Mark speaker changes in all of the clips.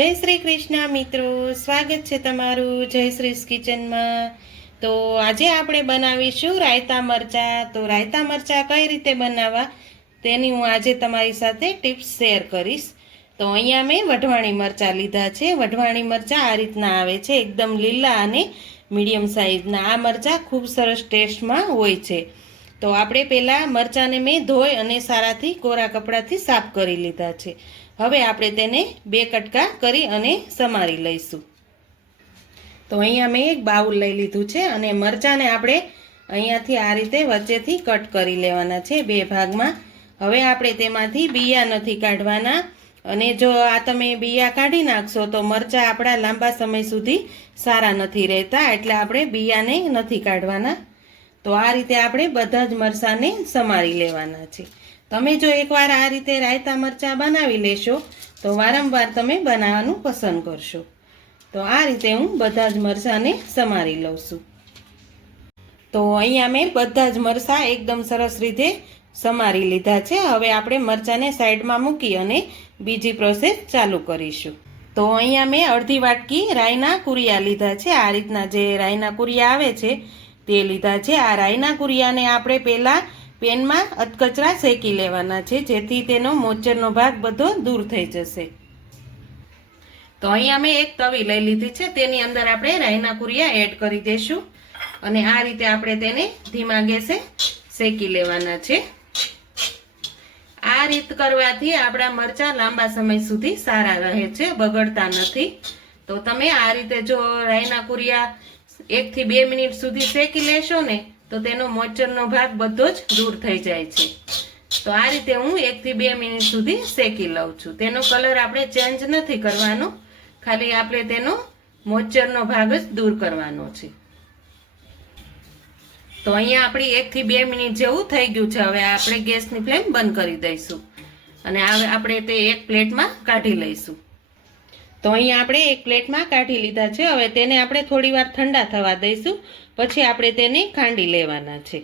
Speaker 1: શ્રી કૃષ્ણ મિત્રો, સ્વાગત છે તમારું જય શ્રી કિચનમાં. તો આજે આપણે બનાવીશું રાયતા મરચાં. તો રાયતા મરચાં કઈ રીતે બનાવવા? તેની હું આજે તમારી સાથે ટિપ્સ શેર કરીશ. તો અહીંયા મેં વઢવાણી મરચાં લીધા છે. વઢવાણી મરચાં આ રીતના આવે છે, એકદમ લીલા અને મીડિયમ સાઇઝના આ મરચાં ખૂબ સરસ ટેસ્ટમાં હોય છે. તો આપણે પહેલાં મરચાંને મેં ધોઈ અને સારાથી કોરા કપડાથી સાફ કરી લીધા છે. હવે આપણે તેને બે કટકા કરી અને સમારી લઈશું. તો અહીંયા મેં એક બાઉલ લઈ લીધું છે અને મરચાંને આપણે અહીંયાથી આ રીતે વચ્ચેથી કટ કરી લેવાના છે બે ભાગમાં. હવે આપણે તેમાંથી બિયા નથી કાઢવાના. અને જો આ તમે બિયા કાઢી નાખશો તો મરચાં આપણા લાંબા સમય સુધી સારા નથી રહેતા, એટલે આપણે બિયાને નથી કાઢવાના. તો આ રીતે આપણે બધા જ મરચાંને સમારી લેવાના છે. તમે જો એકવાર આ રીતે રાયતા મરચાં બનાવી લેશો, તો વારંવાર તમે બનાવવાનું પસંદ કરશો. તો આ રીતે હું બધા જ મરચાંને સમારી લઉં છું. તો અહીંયા મેં બધા જ મરચાં એકદમ સરસ રીતે સમારી લીધા છે. હવે આપણે મરચાંને સાઈડમાં મૂકી અને બીજી પ્રોસેસ ચાલુ કરીશું. તો અહીંયા મેં અડધી વાટકી રાઈના કુરિયા લીધા છે. આ રીતના જે રાઈના કુરિયા આવે છે તે લીધા છે. આ રાઈના કુરિયાને આપણે પહેલાં પેનમાં અધકચરા શેકી લેવાના છે, જેથી તેનો મોચરનો ભાગ બધો દૂર થઈ જશે. તો અહીંયા મેં એક તવી લઈ લીધી છે, તેની અંદર આપણે રાઈના કુરિયા એડ કરી દઈશું અને આ રીતે આપણે તેને ધીમા ગેસે શેકી લેવાના છે. આ રીત કરવાથી આપણા મરચાં લાંબા સમય સુધી સારા રહે છે, બગડતા નથી. તો તમે આ રીતે જો રાઈના કુરિયા એકથી બે મિનિટ સુધી શેકી લેશો ને, તો તેનો મોચરનો ભાગ બધો જ દૂર થઈ જાય છે. તો આ રીતે હું એકથી બે મિનિટ સુધી શેકી લઉં છું. તેનો કલર આપણે ચેન્જ નથી કરવાનો, ખાલી આપણે તેનો મોચરનો ભાગ જ દૂર કરવાનો છે. તો અહીંયા આપણી એકથી બે મિનિટ જેવું થઈ ગયું છે. હવે આપણે ગેસની ફ્લેમ બંધ કરી દઈશું. અને આપણે તે એક પ્લેટમાં કાઢી લઈશું. તો અહીંયા આપણે એક પ્લેટમાં કાઢી લીધા છે. હવે તેને આપણે થોડી વાર ઠંડા થવા દઈશું. પછી આપણે તેને ખાંડી લેવાના છે.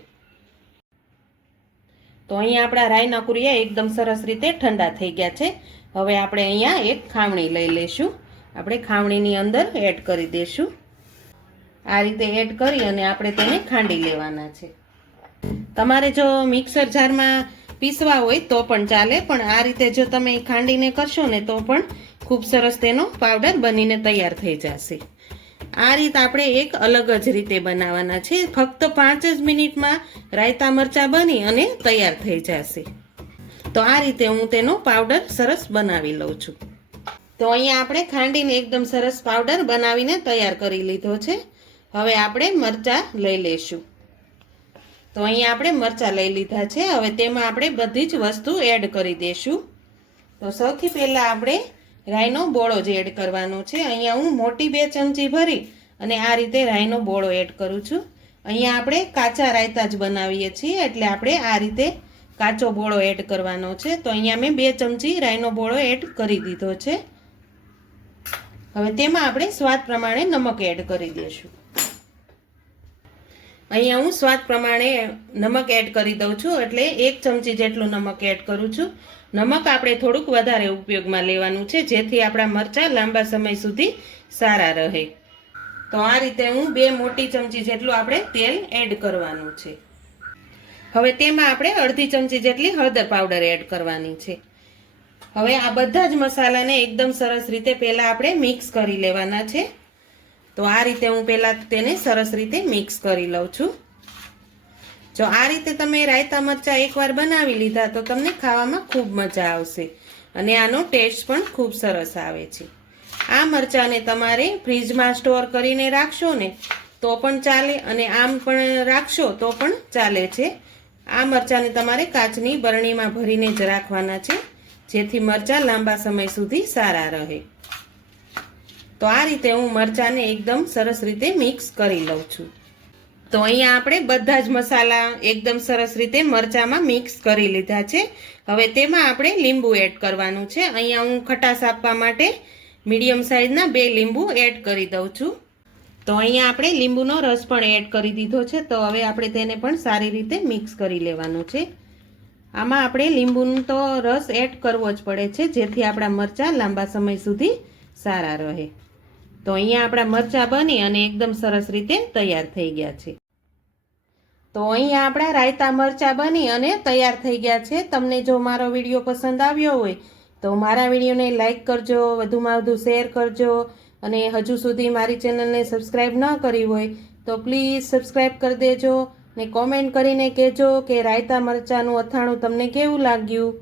Speaker 1: તો અહીંયા આપણા રાયના કુરિયા એકદમ સરસ રીતે ઠંડા થઈ ગયા છે. હવે આપણે અહીંયા એક ખાવણી લઈ લઈશું. આપણે ખાવણીની અંદર એડ કરી દઈશું. આ રીતે એડ કરી અને આપણે તેને ખાંડી લેવાના છે. તમારે જો મિક્સર જારમાં પીસવા હોય તો પણ ચાલે, પણ આ રીતે જો તમે ખાંડીને કરશો ને તો પણ ખૂબ સરસ તેનો પાવડર બનીને તૈયાર થઈ જશે. આ રીત આપણે એક અલગ જ રીતે બનાવવાના છે. ફક્ત પાંચ જ મિનિટમાં રાયતા મરચાં બની અને તૈયાર થઈ જશે. તો આ રીતે હું તેનો પાવડર સરસ બનાવી લઉં છું. તો અહીંયા આપણે ખાંડીને એકદમ સરસ પાવડર બનાવીને તૈયાર કરી લીધો છે. હવે આપણે મરચાં લઈ લઈશું. તો અહીંયા આપણે મરચાં લઈ લીધા છે. હવે તેમાં આપણે બધી જ વસ્તુ એડ કરી દઈશું. તો સૌથી પહેલાં આપણે રાઈનો બોળો જ એડ કરવાનો છે, અહીંયા હું મોટી બે ચમચી ભરી અને આ રીતે રાઈનો બોળો એડ કરું છું. અહીંયા આપણે કાચા રાયતા જ બનાવીએ છીએ, એટલે આપણે આ રીતે કાચો બોળો એડ કરવાનો છે. તો અહીંયા મેં બે ચમચી રાઈનો બોળો એડ કરી દીધો છે. હવે તેમાં આપણે સ્વાદ પ્રમાણે નમક એડ કરી દઈશું. અહીંયા હું સ્વાદ પ્રમાણે નમક એડ કરી દઉં છું, એટલે એક ચમચી જેટલું નમક એડ કરું છું. નમક આપણે થોડુંક વધારે ઉપયોગમાં લેવાનું છે, જેથી આપણા મરચાં લાંબા સમય સુધી સારા રહે. તો આ રીતે હું બે મોટી ચમચી જેટલું આપણે તેલ એડ કરવાનું છે. હવે તેમાં આપણે અડધી ચમચી જેટલી હળદર પાવડર એડ કરવાની છે. હવે આ બધા જ મસાલાને એકદમ સરસ રીતે પહેલાં આપણે મિક્સ કરી લેવાના છે. તો આ રીતે હું પહેલાં તેને સરસ રીતે મિક્સ કરી લઉં છું. જો આ રીતે તમે રાયતા મરચાં એકવાર બનાવી લીધા તો તમને ખાવામાં ખૂબ મજા આવશે અને આનો ટેસ્ટ પણ ખૂબ સરસ આવે છે. આ મરચાંને તમારે ફ્રીજમાં સ્ટોર કરીને રાખશો ને તો પણ ચાલે અને આમ પણ રાખશો તો પણ ચાલે છે. આ મરચાંને તમારે કાચની બરણીમાં ભરીને જ રાખવાના છે જેથી મરચાં લાંબા સમય સુધી સારા રહે. તો આ રીતે હું મરચાંને એકદમ સરસ રીતે મિક્સ કરી લઉં છું. તો અહીંયા આપણે બધા જ મસાલા એકદમ સરસ રીતે મરચાંમાં મિક્સ કરી લીધા છે. હવે તેમાં આપણે લીંબુ એડ કરવાનું છે. અહીંયા હું ખટાશ આપવા માટે મીડિયમ સાઇઝના બે લીંબુ એડ કરી દઉં છું. તો અહીંયા આપણે લીંબુનો રસ પણ એડ કરી દીધો છે. તો હવે આપણે તેને પણ સારી રીતે મિક્સ કરી લેવાનું છે. આમાં આપણે લીંબુનો તો રસ એડ કરવો જ પડે છે. જેથી આપણા મરચાં લાંબા સમય સુધી સારા રહે. તો અહીંયા આપણા મરચાં બની અને એકદમ સરસ રીતે તૈયાર થઈ ગયા છે. તો અહીંયા આપણા રાયતા મરચાં બની અને તૈયાર થઈ ગયા છે. તમને જો મારો વીડિયો પસંદ આવ્યો હોય, તો મારા વિડીયોને લાઇક કરજો, વધુમાં વધુ શેર કરજો. અને હજુ સુધી મારી ચેનલને સબસ્ક્રાઈબ ન કરી હોય, તો પ્લીઝ સબસ્ક્રાઈબ કરી દેજો ને કોમેન્ટ કરીને કહેજો કે રાયતા મરચાંનું અથાણું તમને કેવું લાગ્યું?